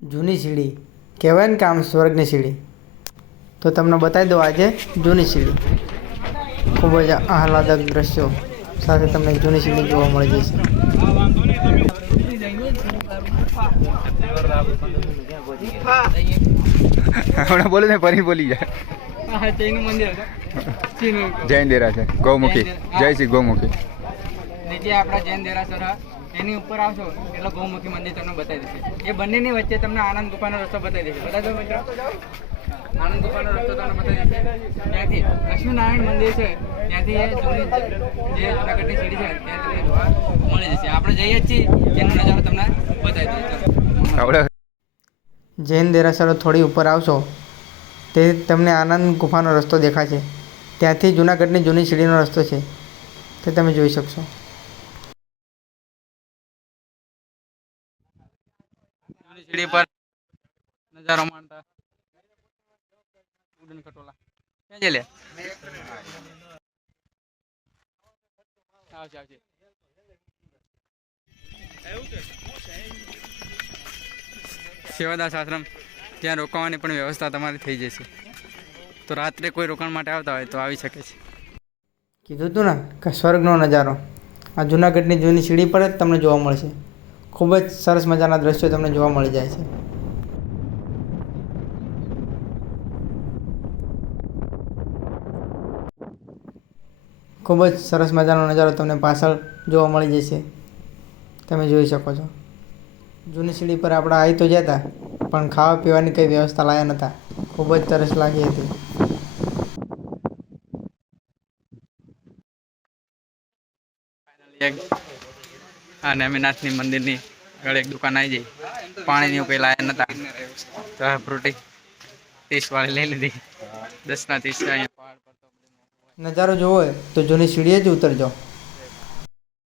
જૂની સીડી કહેવાય ને કે આમ સ્વર્ગની સીડી, તો તમને બતાવી દો આજે જૂની સીડી. ખૂબ જ આહલાદક દ્રશ્યો સાથે તમને જૂની સીડી જોવા મળી જશે. હમણાં બોલે ને ફરી બોલી જાય. જૈન દેરાસર ગૌમુખી, જય શ્રી ગૌમુખી. નીચે આપણા જૈન દેરાસર એની ઉપર આવશો એટલે ગૌમુખી મંદિર તમને બતાવી દેશે. એ બંનેની વચ્ચે તમને આનંદ ગુફાનો રસ્તો બતાવી દેશે. બતાવી દો મિત્રો, આનંદ ગુફાનો રસ્તો તમને બતાવી દેશે. ત્યાંથી લક્ષ્મીનારાયણ મંદિર છે, ત્યાંથી એ જૂની જે જુનાગઢની સીડી છે ત્યાં તમને જોવા મળી જશે. આપણે જઈએ જ છીએ, જેનો નજારો તમને બતાવી દઈએ. જૈન દેરાસર થોડી ઉપર આવશો તે તમને આનંદ ગુફાનો રસ્તો દેખાશે. ત્યાંથી જૂનાગઢની જૂની સીડીનો રસ્તો છે, તે તમે જોઈ શકશો. સીડી પર નજારો માણતા ઉડન ખટોલા ક્યાં છે લે? આવશે આવશે. સેવાદાસ આશ્રમ, ત્યાં રોકાવાની પણ વ્યવસ્થા તમારી થઈ જશે. તો રાત્રે કોઈ રોકાણ માટે આવતા હોય તો આવી શકે છે. કીધું હતું ને કે સ્વર્ગનો નજારો આ જૂનાગઢની જૂની સીડી પર જ તમને જોવા મળશે. ખૂબ જ સરસ મજાના દ્રશ્યો તમને જોવા મળી જાય છે. ખૂબ જ સરસ મજાનો નજારો તમને પાછળ જોવા મળી જશે, તમે જોઈ શકો છો. જૂની સીડી પર આપણે આવી તો ગયા હતા, પણ ખાવા પીવાની કંઈ વ્યવસ્થા લાયા નહોતા. ખૂબ જ તરસ લાગી હતી. અને અમીનાથની મંદિરની આગળ એક દુકાન આવી જઈ. પાણીની કંઈ લાયા નહોતા તો આ ફ્રૂટી 30 વાળી લઈ લીધી. 10 ના 30 અહીંયા પહાડ પર તો નજારો જોવો હોય તો જૂની સીડીએ જ ઉતરજો.